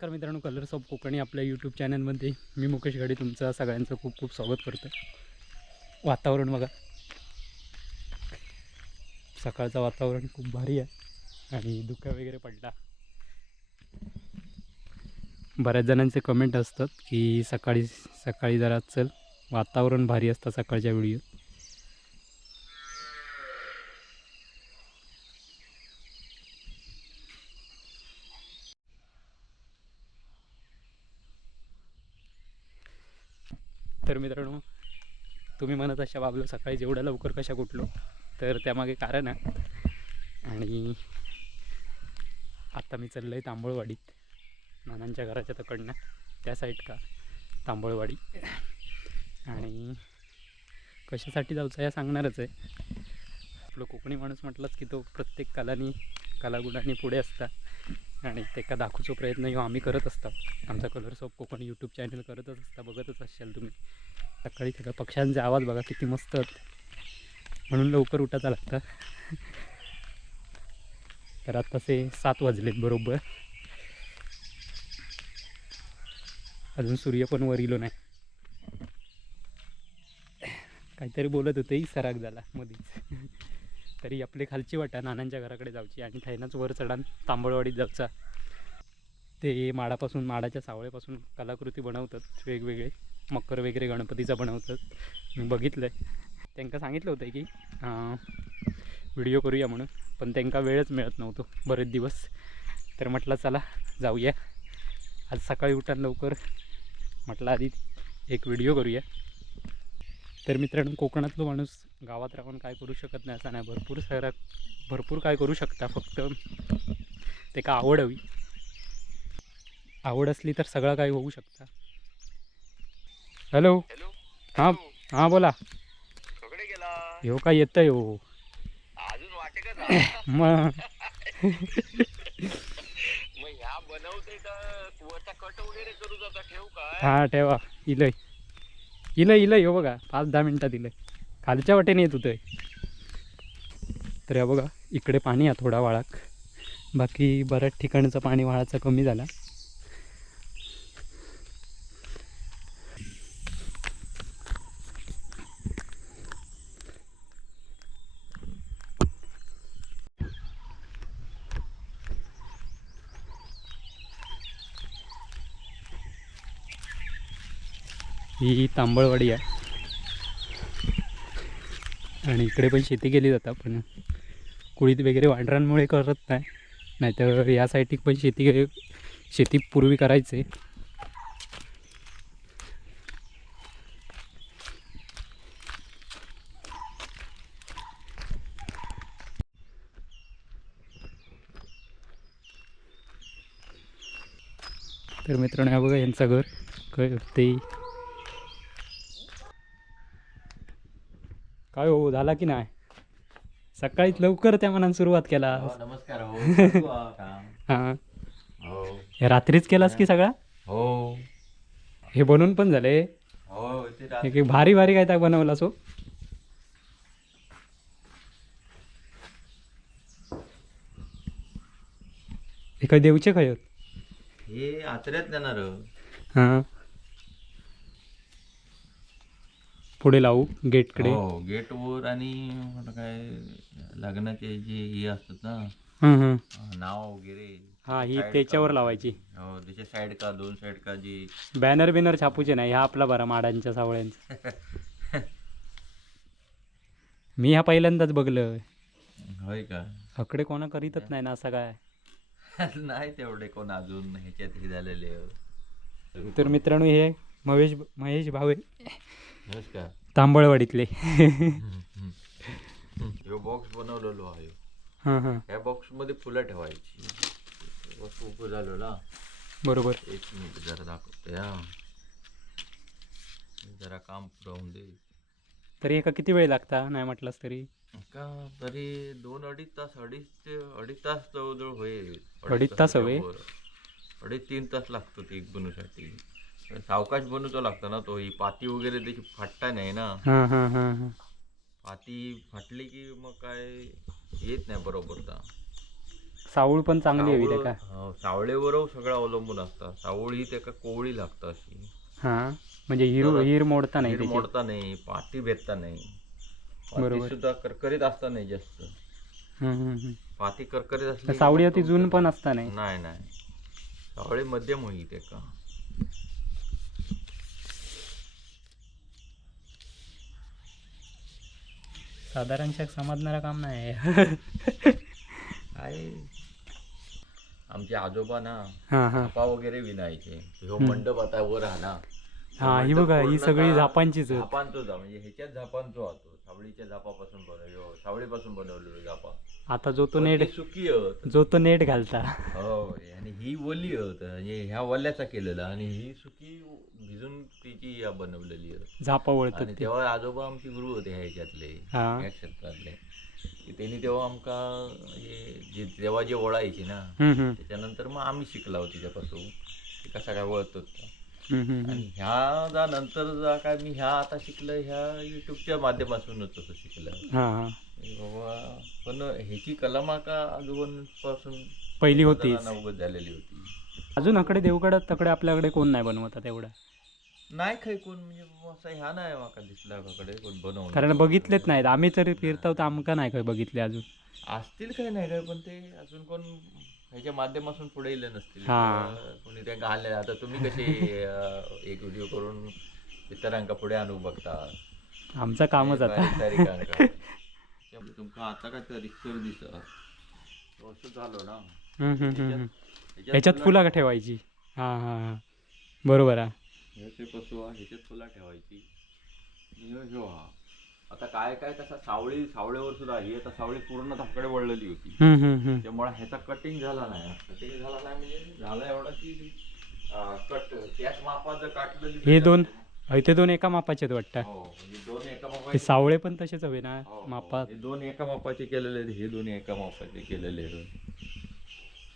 नमस्कार मित्रांनो colours of Konkani आपल्या यूट्यूब चॅनलमध्ये मी मुकेश घडी तुमचं सगळ्यांचं खूप खूप स्वागत करतो वातावरण बघा. सकाळचं वातावरण खूप भारी आहे आणि धुका वगैरे पडला. बऱ्याच जणांचे कमेंट असतात की सकाळी सकाळी जरा चल वातावरण भारी असतं सकाळच्या व्हिडिओ तर मित्रांनो तुम्ही म्हणत अशा बाबलो सकाळी जेवढ्या लवकर कशा कुठलो तर त्यामागे कारण आहे. आणि आत्ता मी चाललो आहे तांबळवाडीत. नानांच्या घराच्या तकडनं त्या साईड का तांबळवाडी. आणि कशासाठी जायचं या सांगणारच आहे. आपलं कोकणी माणूस म्हटलंच की तो प्रत्येक कलानी कलागुणांनी पुढे असता. आणि ते का दाखवचो प्रयत्न ह्यो आम्ही करत असतो. आमचा colours of Konkan YouTube channel करतच असता. बघतच असाल तुम्ही. सकाळी सगळं पक्ष्यांचे आवाज बघा किती मस्त म्हणून लवकर उठायचं लागतं तर आत्ताचे सात वाजलेत बरोबर. अजून सूर्य पण वर इलो नाही. काहीतरी बोलत होतेही सराग झाला मध्येच तरी आपले खालची वाटा नानांच्या घराकडे जाऊची आणि थैनाच वर चढान तांबळवाडीत जायचा ते माडापासून माडाच्या सावळेपासून कलाकृती बनवतात वेगवेगळे. मकर वगैरे गणपतीचा बनवतात. मी बघितलं आहे त्यांना सांगितलं होतं की व्हिडिओ करूया म्हणून पण त्यांना वेळच मिळत नव्हतो बरेच दिवस. तर म्हटलं चला जाऊया. आज सकाळी उठान लवकर. म्हटलं आधी एक व्हिडिओ करूया. तर मित्रांनो कोकणातलो माणूस गावात राहून काय करू शकत नाही असं नाही. भरपूर सारा भरपूर काय करू शकता. फक्त ते का आवड हवी. आवड असली तर सगळं काही होऊ शकतं. हॅलो? हां हां बोला. हो काय येतं हो का जा? मग. का? हां ठेवा. इलय इलं इलं हो बघा. पाच दहा मिनटात इलं. खालच्या वाटेने येत होतं तर या बघा इकडे पाणी आहे थोडा वाळाक. बाकी बऱ्याच ठिकाणचं पाणी वाळाचं कमी झाला. ही तांबळवाडी आहे. आणि इकडे पण शेती केली जातं पण कुळीत वगैरे वांढरांमुळे करत नाही. नाहीतर या साईटी पण शेती शेती पूर्वी करायचे. तर मित्रांनो बघा यांचं घर. काय ते काय हो झाला की नाही? सकाळीच लवकर त्या मनानं सुरुवात केला. हो, नमस्कार हो. हां. हो. रात्रीच केलास की सगळा? हो. हे बनवून पण झाले. भारी भारी काय त्या बनवला सो हे काय देऊचे काय आहेत? हे आचऱ्यात येणार हां. पुढे लावू गेटकडे. हो गेट वर आणि म्हटलं काय लग्नाचे जे हे असतात ना हां हां नाव वगैरे. हा ही त्याच्यावर लावायची. हो त्याच्या साईड का दोन साईड का जी बॅनर बिनर छापूचे नाही ह्या आपला बरा माडांच्या सावळ्यांचा. मी ह्या पहिल्यांदाच बघलं होय का? हकडे कोणा करीतच नाही ना असं काय? नाही तेवढे कोण अजून ह्याच्यात हे झालेले. तर मित्रांनो हे महेश महेश भावे. नमस्कार तांबळवाडीतले. ह्यो बॉक्स बनवलेलो आहे हां हां. ह्या बॉक्समध्ये फुलं ठेवायची. वस्तू उभं झालो ना? बरोबर. एक मिनिट जरा दाखवतो या जरा काम पुरवून दे. तरी एका किती वेळ लागता? नाही म्हटलंस तरी. का तरी दोन अडीच तास अडीच ते अडीच तास जवळजवळ होईल. अडीच तास हवे? वर. अडीच तीन तास लागतो ते एक बनवसाठी सावकाश बनवतो लागतं ना तो. ही पाती वगैरे त्याची फाटता नाही ना. हां हां हां हां. पाती फाटली की मग काय येत नाही बरोबर ता साऊळ पण चांगली हवी सावळ- त्याका हो, सावळेवर सगळं अवलंबून असता. सावळ ही त्याका कोवळी लागता अशी. हा म्हणजे हिर तर- हिर मोडता नाही हीर त्याची. मोडता नाही पाती भेटता नाही. बरोबर. सुद्धा करकरीत असता नाही जास्त. हम्म, हम्म, हम्म. पाती करकरीत तर असली की सावळी मग अति तो- जून पण असता नाही. नाही नाही. सावळे मध्यम होई ते का साधारणशा समजणारा काम नाही काय आमचे आजोबा ना हा हा. वगैरे विणायचे ह्यो मंडप आता वर हा ना हा ही बघा ही सगळी का- झापांचीच आहेत. झापांचो जा म्हणजे ह्याच्यात झापांचो होतो. सावळीच्या झापापासून बनवलो सावळीपासून बनवलेलो झापा. आता जो तो पण नेट ती सुकी होत. जो तो नेट घालता. हो आणि ही वली होत म्हणजे ह्या वल्याचा केलेला आणि ही सुकी भिजून तिची या बनवलेली होत. झापा वळतात आणि ते. तेव्हा आजोबा आमचे गुरु होते ह्या ह्याच्यातले हा. ह्या क्षेत्रातले. की त्यांनी तेव्हा आमका हे जे तेव्हा जे वळायचे ना हम्म, हम्म, त्याच्यानंतर मग आम्ही शिकला तिच्यापासून की कसा काय वळतो तो. आणि ह्या जा नंतर जा काय मी ह्या आता शिकलं ह्या युट्यूबच्या माध्यमातूनच असं शिकलं की बाबा पण ह्याची कला माका आजोबांपासून पहिली जणांना उगत झालेली होती. अजून अकडे देवगडात तकडे आपल्याकडे कोण नाही बनवतात एवढं? नाही काही कोण म्हणजे असं ह्या नाही माका दिसला कडे कोण बनवून कारण बघितलेच नाहीत. आम्ही तरी फिरतो तर आमका नाही काय बघितले अजून. असतील काही नाही काय पण ते अजून कोण ह्याच्या माध्यमातून पुढे येले नसतील. हा. कोणी त्यांना आणले आता तुम्ही कसे अं, एक व्हिडिओ करून इतरांका पुढे आणू बघता? आमचं कामच आता. बारीक. त्यामुळे तुमका आता काय तरी सर दिसत असं झालं ना. हम्म, हम्म, हम्म, हम्म. ह्याच्यात ह्याच्यात फुलं- का ठेवायची. हा हा हा. बरोबर आहे. ह्याचे हा ह्याच्यात फुला ठेवायची. आणि ह्यो ह्यो हा आता काय काय तसा सावळी सावळेवर सुद्धा ही आता सावळी पूर्ण धाकडे वळलेली होती. त्यामुळे ह्याचा कटिंग झाला नाही. कटिंग झाला नाही म्हणजे झाला एवढा की कट त्याच मापाचं काटलेली हे दोन इथे दोन एका मापाचे आहेत वाटतं. हो म्हणजे दोन एका हे मापाचे सावळे पण तसेच हवे ना हो, हो. मापात? हे दोन एका मापाचे केलेले आहेत, हे दोन एका मापाचे केलेले आहेत.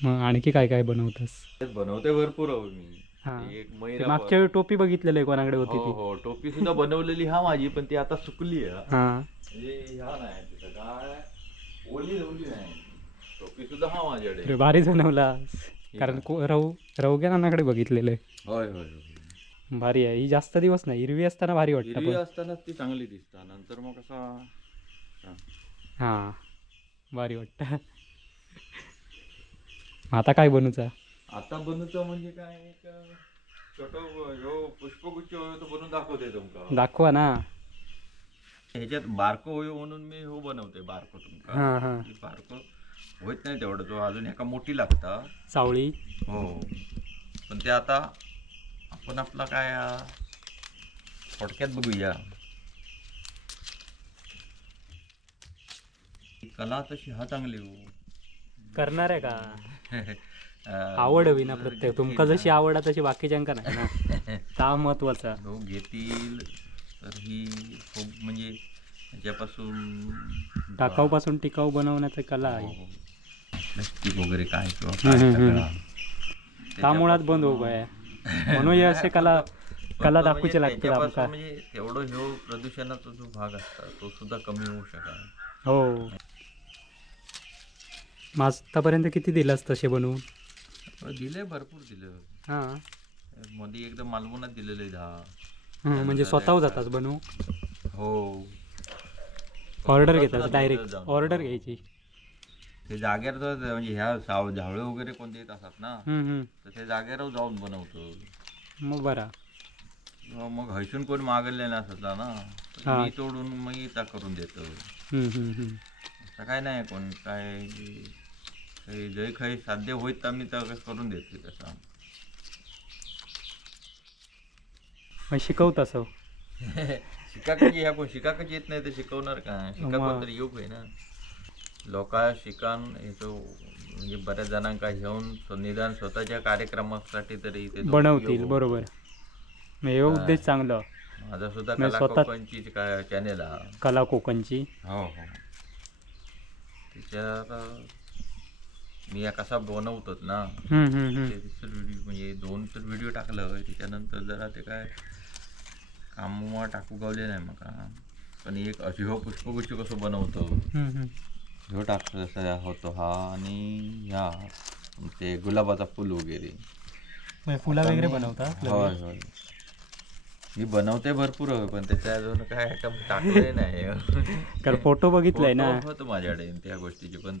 मग आणखी काय काय बनवतस? तेच बनवते भरपूर आहो मी. एक मैरा मागच्या वेळी टोपी बघितलेली आहे कोणाकडे होती हो ती. हो टोपी सुद्धा बनवलेली हा माझी पण ती आता सुकली आहे. हा. म्हणजे ह्या नाही तिथं काय ओली ओली नाही. टोपी सुद्धा हा माझ्याकडे अरे भारी बनवला. कारण को- राहू राहू नानाकडे बघितलेलं आहे. होय होय होय. भारी आहे. ही जास्त दिवस नाही हिरवी असताना भारी वाटतं हिरवी पण. असतानाच ती चांगली दिसतात नंतर मग कसा हा. हा. भारी वाटतं. मग आता काय बनूचा आता बनवतो म्हणजे काय एक छोट ह्यो पुष्पगुच्छ होय तो बनवून दाखवते तुमका. दाखवा ना. ह्याच्यात बारको होय म्हणून मी हो बनवते बारको तुमका. हा हा. बारको होत नाही तेवढं तो अजून एका मोठी लागता. सावळी. हो. पण ते आता आपण आपला काय अं, थोडक्यात बघूया. ही कला तशी हा चांगली हो. करणार आहे का? आवड हवी ना प्रत्येक. तुमका जशी आवड आहे तशी बाकीच्यांका नाही ना. ता महत्त्वाचा हो घेतील तर ही खूप म्हणजे त्याच्यापासून टाकाऊपासून टिकाऊ बनवण्याची कला आहे. प्लास्टिक वगैरे काय किंवा. त्या मुळात बंद उभा आहे. म्हणून हे असे कला कला तो दाखवूचे म्हणजे लागतात त्याच्यापासून आमका. म्हणजे तेवढं ह्यो प्रदूषणाचा जो भाग असता तो सुद्धा कमी होऊ शकाल. हो. आतापर्यंत किती दिलास तसे बनवून? दिले भरपूर दिलं हां. मध्ये एकदम मालवणात दिलेले दहा. हं, म्हणजे स्वतः जातास बनवू हो. ऑर्डर घेतात डायरेक्ट. ऑर्डर घ्यायची. ते जागेवर म्हणजे ह्या साव झावळे वगैरे कोणते येत असतात ना हं, हं. तर ते जागेवर जाऊन बनवतो. मग बरा. मग हैसून कोण मागवले नसला ना हा. मी तोडून मग करून देतो. हं, हं, हं. असं काय नाही कोण काय काही जय काही साध्य तर मी तर करून देते तसं मग शिकवत असं शिकाकाची ह्या कोण शिकाकाची येत नाही तर शिकवणार काय शिका मग. कोणतरी योग आहे ना. लोका शिकान येतो म्हणजे बऱ्याच जणांका घेऊन स्व- निदान स्वतःच्या कार्यक्रमासाठी तरी ते बनवतील. बरोबर. मग हे उद्देश चांगलं. माझा सुद्धा म्हणजे कला स्वतः- कोकणची काय चॅनेल हा कला कोकणची. हो हो. त्याच्यात मी या कसा बनवतोच ना. व्हिडिओ म्हणजे दोन तर व्हिडिओ टाकलं त्याच्यानंतर जरा ते काय काम टाकू गावले नाही मका पण एक अशी हो पुष्पगुच्छ कसं बनवतो. ह्यो टाकतो जसा होतो हा आणि ह्या ते गुलाबाचा फुल वगैरे. फुला वगैरे बनवता होय होय. मी बनवते भरपूर होय पण त्याच्या अजून काय आयटम टाकले नाही. कारण फोटो बघितलाय ना. होतं माझ्याकडे त्या गोष्टीची. पण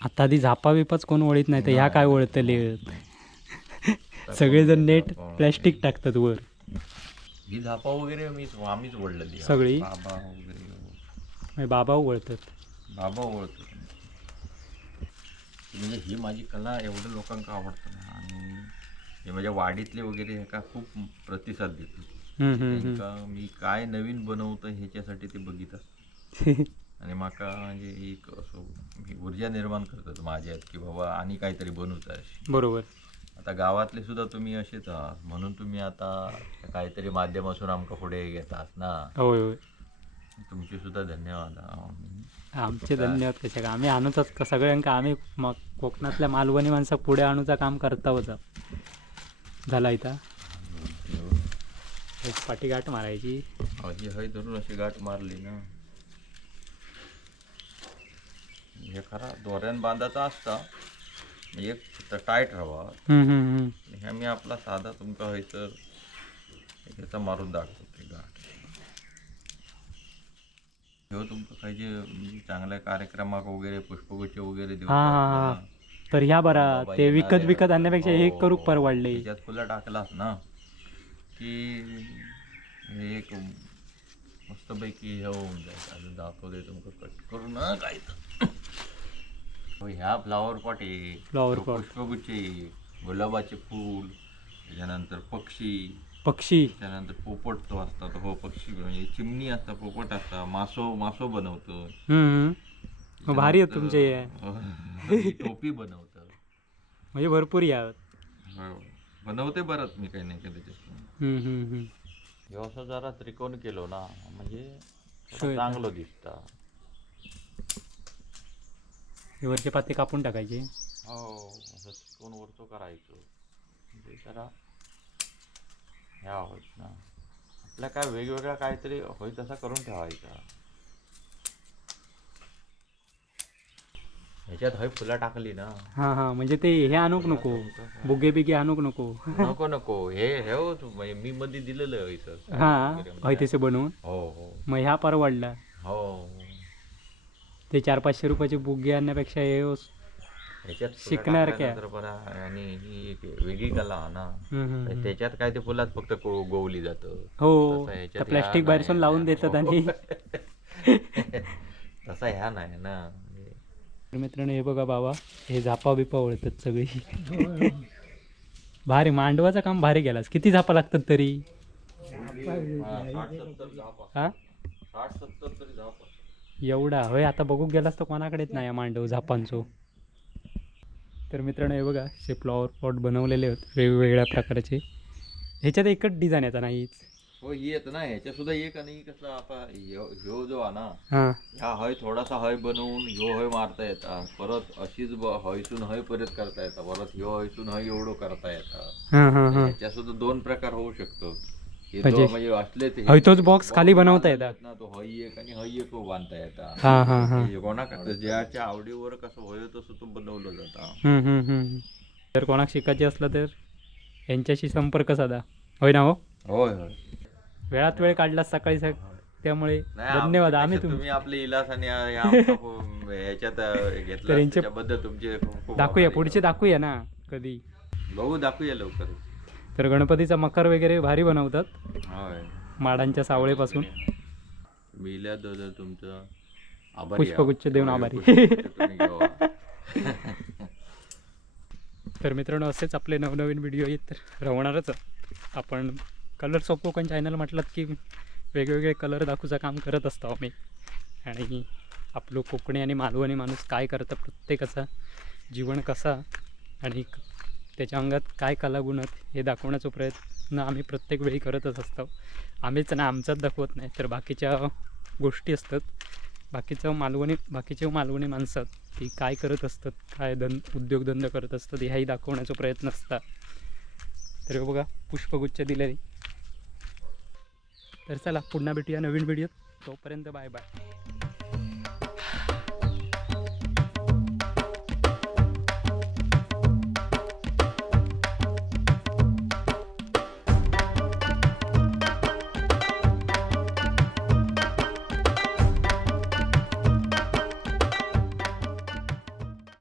आता आधी झापा बिपाच कोण ओळीत नाही तर ह्या काय ओळतले? सगळेजण नेट प्लॅस्टिक टाकतात वर. ही झापा वगैरे मी आम्हीच ओढलेली सगळी? बाबा वगैरे. म्हणजे बाबा ओळतात. बाबा ओळखतो म्हणजे ही माझी कला एवढं लोकांना आवडतं ना. आणि हे माझ्या वाडीतले वगैरे ह्याका खूप प्रतिसाद देतात. हम्म, हम्म, हम्म. त्यांका मी काय नवीन बनवतं ह्याच्यासाठी ते बघितात आणि माका म्हणजे एक असं ऊर्जा निर्माण करतात माझ्यात की बाबा आणि काहीतरी बनवत आहे बरोबर. आता गावातले सुद्धा तुम्ही असेच आहात म्हणून तुम्ही आता काहीतरी माध्यमातून आमका पुढे घेतात ना? होय होय. तुमचे सुद्धा धन्यवाद. आमचे धन्यवाद कशा का आम्ही आणूचाच का? सगळ्यांका आम्ही कोकणातल्या मालवणी माणसं पुढे आणूचा काम करता होता झाला इथं. एक पाठी गाठ मारायची. हय धरून अशी गाठ मारली ना. हे खरा दोऱ्यान बांधाचा असता एक टाईट राहावा. ह्या मी आपला साधा तुमका हय तर ह्याचा मारून दाखवतो ते गाठ ह्यो तुमका खायचे म्हणजे चांगल्या कार्यक्रमाक वगैरे पुष्पगुच्छ वगैरे देऊ हा, हा, हा. तर ह्या बरा ते विकत. विकत आणण्यापेक्षा हे हो, करू हो. परवडले त्याच्यात फुलं टाकलास ना की हे एक मस्तपैकी हे होऊन जाईल अजून दाखवते तुमका कट करू ना काय तर. हो, ह्या फ्लावर पॉट आहे. पुष्पगुच्छ आहे. गुलाबाचे फूल त्याच्यानंतर पक्षी. पक्षी. त्याच्यानंतर पोपट तो असतात. हो पक्षी. म्हणजे चिमणी असतात पोपट असतात. मासो मासो बनवतो. हम्म, भारी आहेत तुमचे. हे. टोपी बनवतं म्हणजे भरपूर या. हो. बनवते बरंच मी काही नाही केलं त्याच्यात हम्म, हम्म, हम्म. हे असं जरा त्रिकोण केलो ना म्हणजे थोडं. चांगलं दिसतं. हे वरचे पाते कापून टाकायचे. हो वरतो करायचो? म्हणजे जरा ह्या होत ना. आपल्या काय वेगवेगळा काहीतरी होय तसा करून ठेवायचा. ह्याच्यात हय फुलं टाकली ना. हा हा म्हणजे ते हे आणूक नको. बुगे बिगे आणूक नको. नको नको. हे हे हो म्हणजे मी मध्ये दिलेलं आहे सर हा हय तसे बनवून. हो हो. मग ह्या परवडला हो. ते चार पाचशे रुपयाचे बुगे आणण्यापेक्षा हे हो. ह्याच्यात शिकणार क्या? आणि ही एक वेगळी कला आहे ना हम्म, हम्म, तर हम्म. त्याच्यात काय ते फुलात फक्त को- गोवली जातं हो तसं प्लॅस्टिक बाहेरसून नाही. लावून देतात आणि तसा ह्या नाही ना तर मित्रांनो हे बघा बाबा हे झापा बिपा ओळखतात सगळी भारी मांडवाचं काम भारी गेलास किती झापा लागतात तरी हा, साठ सत्तर झाप असतात. हा साठ सत्तर तरी झाप. एवढा. होय आता बघू गेलास तर कोणाकडेच नाही या मांडव झापांचो. तर मित्रांनो हे बघा असे फ्लॉवर पॉट बनवलेले आहेत वेगवेगळ्या प्रकारचे. ह्याच्यात एकच डिझाईन येतात नाहीच. हो ही येत ना ह्याच्या सुद्धा एक आणि कसं आता ह्यो जो आहे ना हां. ह्या हय थोडासा हय बनवून ह्यो हय मारता येतात परत अशीच हयसून हय परत करता येतात परत ह्यो हयसून हय एवढं करता येतात हां हां हां. ह्याच्या सुद्धा दोन प्रकार होऊ शकतो. म्हणजे- दो- म्हणजे असले ते हय तोच box खाली बनवता येतात. ना तो हय एक आणि हय एक बांधता येतात हां हां हां हे। कोणाक ज्याच्या आवडीवर कसं होय तसं तो बनवलं जातं हम्म, हम्म, हम्म. जर कोणाक शिकायचे असलं तर यांच्याशी संपर्क साधा. होय ना हो? होय होय. वेळात वेळ काढला सकाळी सक त्यामुळे नाही, धन्यवाद. आम्ही तुम्ही आपले इलास आणि या- या आमचा पो- ह्याच्यात अं, घेतला तर यांचे- त्याच्याबद्दल तुमचे खूप खूप दाखवूया आभारी पुढचे दाखवूया ना कधी. बघू दाखवूया लवकर तर गणपतीचा मकर वगैरे भारी बनवतात होय माडांच्या सावळेपासून मिल्या तर तुमचं आभारी आहे. पुष्पगुच्छ देऊन आभारी. पुष्पगुच्छ तुम्ही घ्यावा. तर मित्रांनो असेच आपले नवनवीन व्हिडिओ येत राहणारच आपण कलर ऑफ कोकण चॅनल म्हटलं की वेगवेगळे कलर दाखवूचं काम करत असतो आम्ही आणि आपलं कोकणी आणि मालवणी माणूस काय करतं प्रत्येकाचा जीवन कसा आणि त्याच्या अंगात काय कलागुण आहेत हे दाखवण्याचा प्रयत्न आम्ही प्रत्येक वेळी करतच असतो. आम्हीच ना आमचाच दाखवत नाही तर बाकीच्या गोष्टी असतात. बाकीचं मालवणी बाकीचे मालवणी माणसं ती काय करत असतात काय धन उद्योगधंदा करत असतात ह्याही दाखवण्याचा प्रयत्न असतात. तर बघा पुष्पगुच्छ दिलेली. तर चला पुन्हा भेटूया नवीन व्हिडिओत. तोपर्यंत बाय बाय.